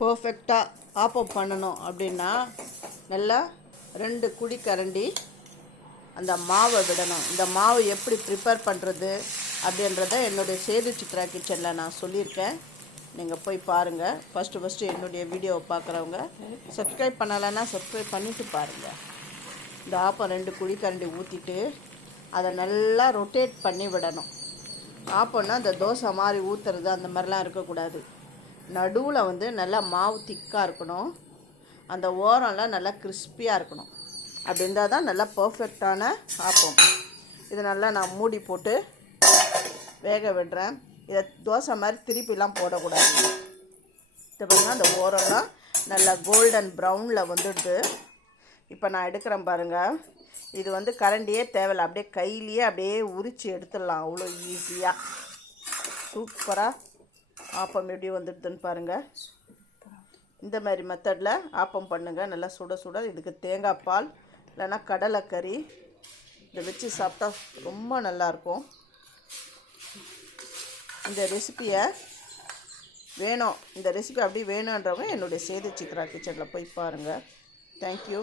பர்ஃபெக்டாக ஆப்பம் பண்ணணும் அப்படின்னா நல்லா 2 குழிக்கரண்டி அந்த மாவை விடணும். இந்த மாவு எப்படி ப்ரிப்பேர் பண்ணுறது அப்படின்றத என்னுடைய சேது சித்ரா கிச்சனில் நான் சொல்லியிருக்கேன். நீங்கள் போய் பாருங்கள். ஃபஸ்ட்டு என்னுடைய வீடியோவை பார்க்குறவங்க சப்ஸ்கிரைப் பண்ணலைன்னா சப்ஸ்கிரைப் பண்ணிவிட்டு பாருங்கள். இந்த ஆப்பம் 2 குழிக்கரண்டி ஊற்றிட்டு அதை நல்லா ரொட்டேட் பண்ணி விடணும். ஆப்பம்னா இந்த தோசை மாதிரி ஊற்றுறது அந்த மாதிரிலாம் இருக்கக்கூடாது. நடுவில் வந்து நல்லா மாவு திக்காக இருக்கணும். அந்த ஓரம்லாம் நல்லா கிறிஸ்பியாக இருக்கணும். அப்படி இருந்தால் தான் நல்லா பர்ஃபெக்டான ஆப்பம். இதை நல்லா நான் மூடி போட்டு வேக விடுறேன். இதை தோசை மாதிரி திருப்பிலாம் போடக்கூடாது. இது பாருங்கள், அந்த ஓரம்லாம் நல்லா கோல்டன் ப்ரௌனில் வந்துடுது. இப்போ நான் எடுக்கிறேன் பாருங்கள். இது வந்து கரண்டியே தேவையில்லை, அப்படியே கையிலேயே அப்படியே உரித்து எடுத்துடலாம். அவ்வளோ ஈஸியாக சூப்பராக ஆப்பம் எப்படி வந்துடுதுன்னு பாருங்கள். இந்த மாதிரி மெத்தடில் ஆப்பம் பண்ணுங்கள். நல்லா சுட சுட இதுக்கு தேங்காய் பால் இல்லைன்னா கடலைக்கறி இதை வச்சு சாப்பிட்டா ரொம்ப நல்லாயிருக்கும். இந்த ரெசிப்பியை இந்த ரெசிபி அப்படி வேணுன்றவங்க என்னுடைய சேது சித்ரா கிச்சனில் போய் பாருங்கள். தேங்க்யூ.